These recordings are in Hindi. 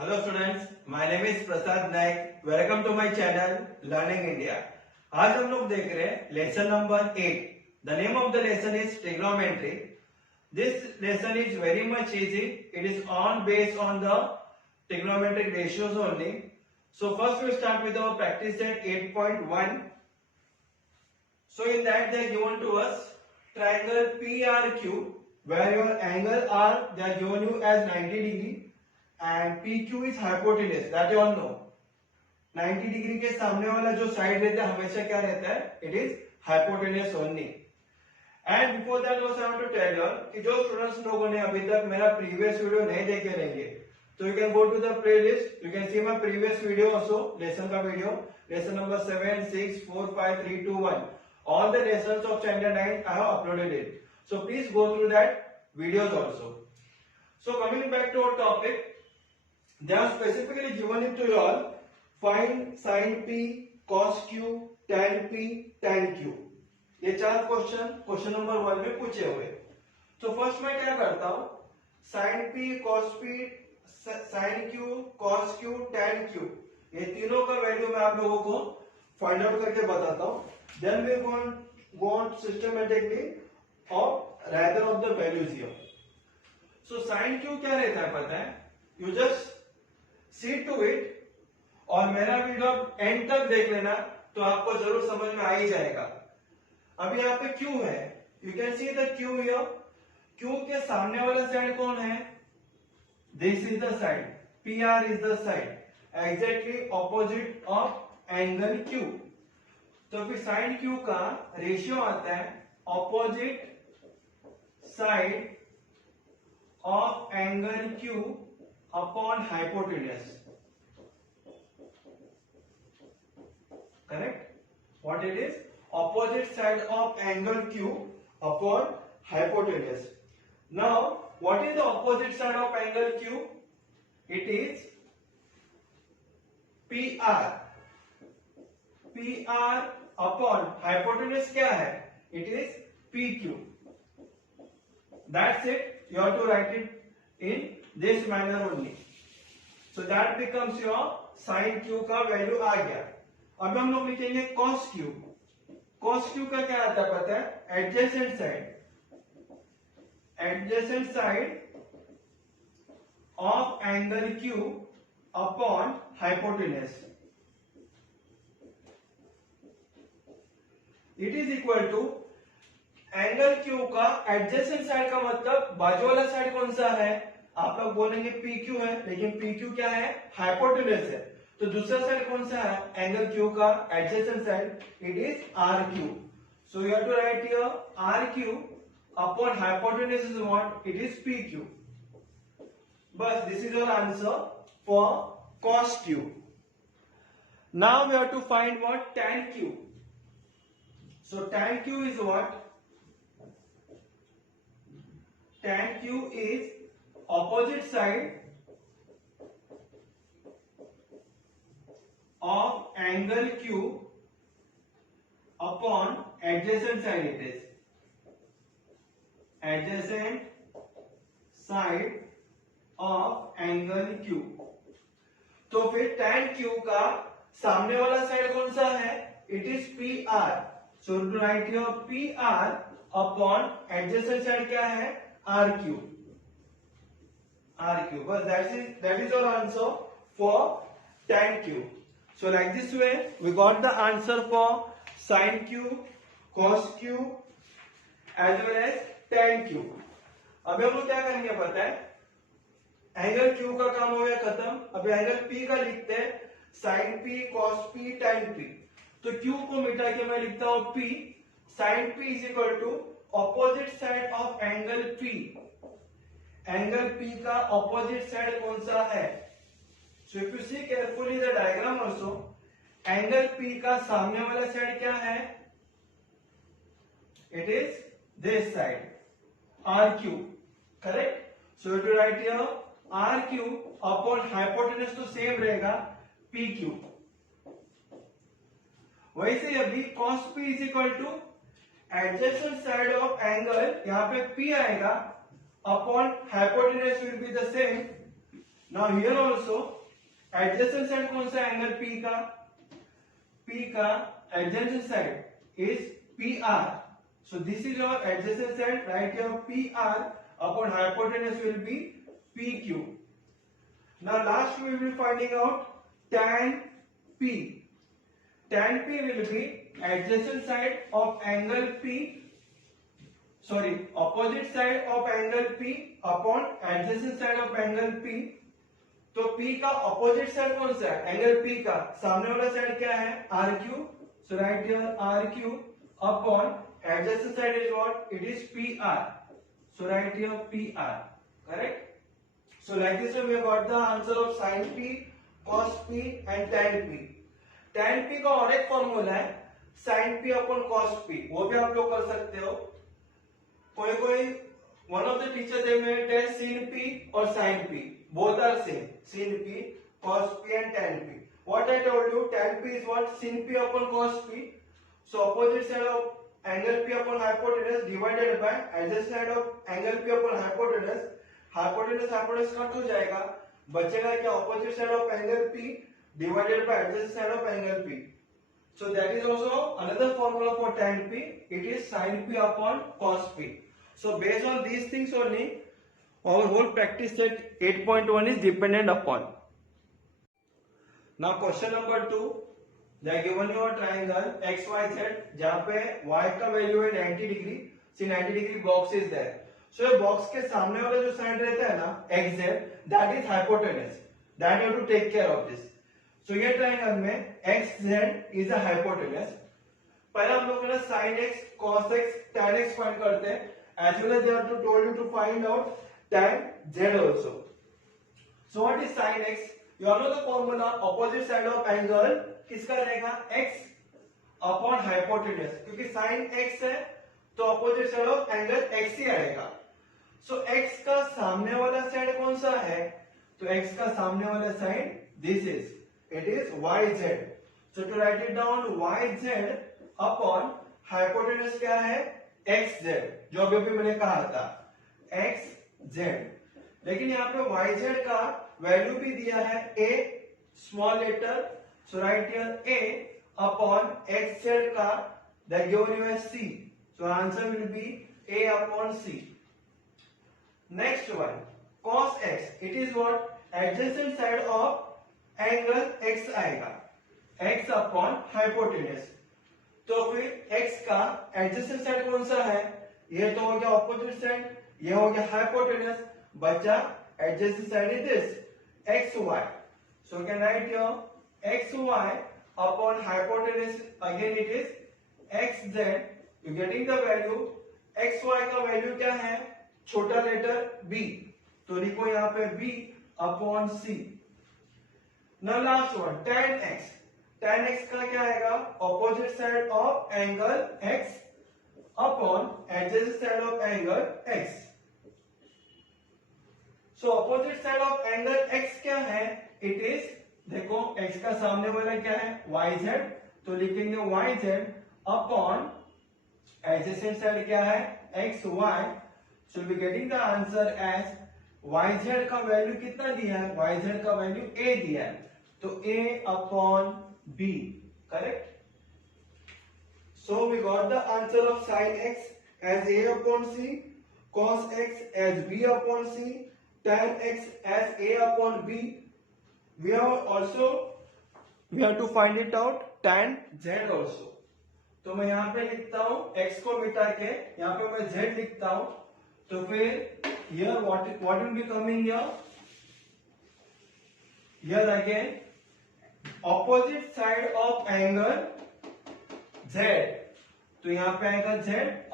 Hello students, my name is Prasad Nayak. Welcome to my channel Learning India. आज हम लोग देख रहे हैं lesson number 8. The name of the lesson is trigonometry. This lesson is very much easy. It is on based on the trigonometric ratios only. So first we start with our practice set 8.1. So in that they are given to us triangle PRQ where your angle R they are given you as 90 degree. And PQ is hypotenuse that you all know. 90 degree के सामने वाला जो साइड रहता है हमेशा क्या रहता है? It is hypotenuse only. And before that also I want to tell you कि जो स्टूडेंट्स लोगों ने अभी तक मेरा प्रीवियस वीडियो नहीं देखे रहेंगे तो you can go to the playlist. You can see my previous video also. Lesson का video lesson number 7, 6, 4, 5, 3, 2, 1. All the lessons of standard 9 I have uploaded it. So please go through that videos also. So coming back to our topic. They are specifically given it to you all. Find sin P, cos Q, tan P, tan Q. ये चार क्वेश्चन नंबर 1 में पूछे हुए. तो फर्स्ट मैं क्या करता हूं sin P, cos P, sin Q, cos Q, tan Q ये तीनों का वैल्यू मैं आप लोगों को फाइंड आउट करके बताता हूं. Then we go on systematically or rather of the values here. So sin Q क्या रहता है पता है? You just see to it और मेरा वीडियो एंड तक देख लेना तो आपको जरूर समझ में आ ही जाएगा. अभी यहाँ पे क्यू है. You can see the Q here. Q के सामने वाला साइड कौन है? This is the side. P R is the side exactly opposite of angle Q. तो फिर साइन क्यू का रेशियो आता है opposite side of angle Q upon hypotenuse. Correct? What it is? Opposite side of angle Q upon hypotenuse. Now, what is the opposite side of angle Q? It is PR. PR upon hypotenuse क्या है? It is PQ. That's it. You have to write it in this manner only. So that becomes your sin Q का वैल्यू आ गया. अब हम लोग लिखेंगे cos Q. cos Q का क्या आता है पता है? Adjacent side of angle Q upon hypotenuse. It is equal to angle Q का एडजेसेंट साइड का मतलब बाजू वाला साइड कौन सा है? आप लोग बोलेंगे PQ है लेकिन PQ क्या है? हाइपोटेन्यूज है. तो दूसरा साइड कौन सा है? एंगल Q का adjacent side. It is RQ. So you have to write here RQ upon hypotenuse is what? It is PQ. बस this is your answer for cos Q. Now we have to find what? tan Q. So tan Q is what? tan Q is opposite side of angle Q upon adjacent side. It is adjacent side of angle Q. तो फिर tan Q का सामने वाला साइड कौन सा है? It is PR. So to write here PR upon adjacent side क्या है? RQ. RQ. But that is your answer for tan Q. So like this way we got the answer for sin Q, cos Q as well as tan Q. अभी हम लोग क्या करेंगे पता है? एंगल Q का काम हो गया खत्म. अभी एंगल P का लिखते हैं sin P, cos P, tan P. तो Q को मिटा के मैं लिखता हूं P. sin P is equal to opposite side of angle P. Angle P का ऑपोजिट साइड कौन सा है? So if you see carefully the diagram also angle P का सामने वाला साइड क्या है? It is this side RQ. Correct? So you to write here RQ upon hypotenuse तो सेम रहेगा PQ. वैसे अभी cos P is equal to adjacent side of angle, यहां पे P आएगा upon hypotenuse will be the same Now here also adjacent side कौन सा एंगल P का? P का adjacent side is PR. So this is your adjacent side. Write here PR upon hypotenuse will be PQ. Now last we will be finding out tan P. Tan P will be adjacent side of angle P. Sorry, opposite side of angle P upon adjacent side of angle P. तो P का ऑपोजिट साइड कौन सा है? एंगल P का सामने वाला साइड क्या है? RQ. So write here RQ upon adjacent side is what? It is PR. So write here PR. Correct? So like this we have got the answer of sin P, cos P and tan P. tan P का और एक फॉर्मूला है sin P upon cos P. वो भी आप लोग कर सकते हो. कोई one of the teacher they may tell sin P or sin P. Both are same. Sin P, cos P and tan P. What I told you, tan P is what? Sin P upon cos P. So opposite side of angle P upon hypotenuse divided by adjacent side of angle P upon hypotenuse. Hypotenuse cut हो जाएगा. बचेगा क्या? Opposite side of angle P divided by adjacent side of angle P. So that is also another formula for tan P. It is sin P upon cos P. So based on these things only, our whole practice set 8.1 is dependent upon. Now question number 2, they are given you a triangle XYZ जहाँ पे y का वैल्यू है 90 degree. See 90 degree box is there. So ये बॉक्स के सामने वाला जो साइड रहता है ना XZ, that is hypotenuse. That you to take care of this. So ये ट्रायंगल में XZ इज अ हाइपोटेनस. पहले हम लोग ना sin x, cos x, tan x find करते हैं. As well as they have to told you to find out tan z also. So what is sin x? You all know the formula. Opposite side of angle किसका रहेगा? x upon hypotenuse. क्योंकि sin x है तो opposite side of angle x ही आएगा. So x का सामने वाला साइड कौन सा है? तो x का सामने वाला side this is. It is yz. So to write it down, yz upon hypotenuse क्या है? xz. जो अभी मैंने कहा था xz. लेकिन यहाँ पे yz का वैल्यू भी दिया है a small letter. So right here a upon xz का that given you as c. So answer will be a upon c. Next one cos x. It is what? Adjacent side of angle x आएगा. x upon hypotenuse. तो फिर x का एडजेसेंट साइड कौन सा है? ये तो हो गया ऑपोजिट साइड, ये हो गया हाइपोटेनस. बचा adjacent side is this xy. So you can write here xy upon hypotenuse. Again it is xz. You getting the value. xy का वैल्यू क्या है? छोटा लेटर b. तो लिखो यहाँ पे b upon c. Now last one tan x. tan x का क्या आएगा? Opposite side of angle x upon adjacent side of angle x. So opposite side of angle x क्या है? इट इज, देखो x का सामने वाला क्या है? yz. तो लिखेंगे yz अपॉन एडजेसेंट साइड क्या है? xy. So be getting the answer as yz का वैल्यू कितना दिया है? yz का वैल्यू a दिया है. तो a upon b. Correct. So we got the answer of sin x as a upon c, cos x as b upon c, tan x as a upon b. We have to find it out tan z also. तो मैं यहाँ पे लिखता हूँ x को मिटा के यहाँ पे मैं z लिखता हूँ. तो फिर here what will be coming here? Here again opposite side of angle z. तो यहाँ पे आएगा z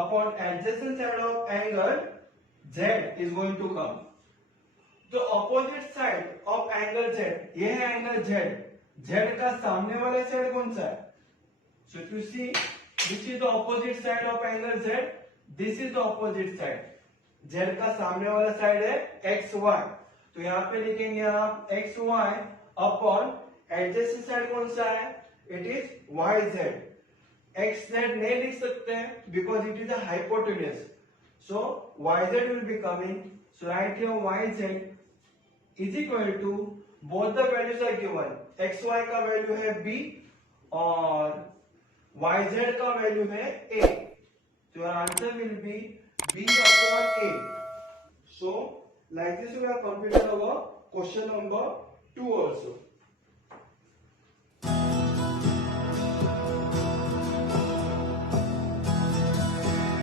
upon adjacent side of angle z is going to come. तो opposite side of angle z, ये है एंगल z. z का सामने वाला साइड कौन सा है? So if you see this is the opposite side of angle z. This is the opposite side. z का सामने वाला साइड है xy. तो यहाँ पे लिखेंगे आप xy अपॉन एडजेसेंट साइड कौन सा है? It is yz. xz नहीं लिख सकते हैं because it is a hypotenuse. So yz will be coming. So right here yz is equal to both the values are given, x y का वैल्यू है b और yz का वैल्यू है a. So your answer will be b upon a. So like this we have completed our question number 2 also.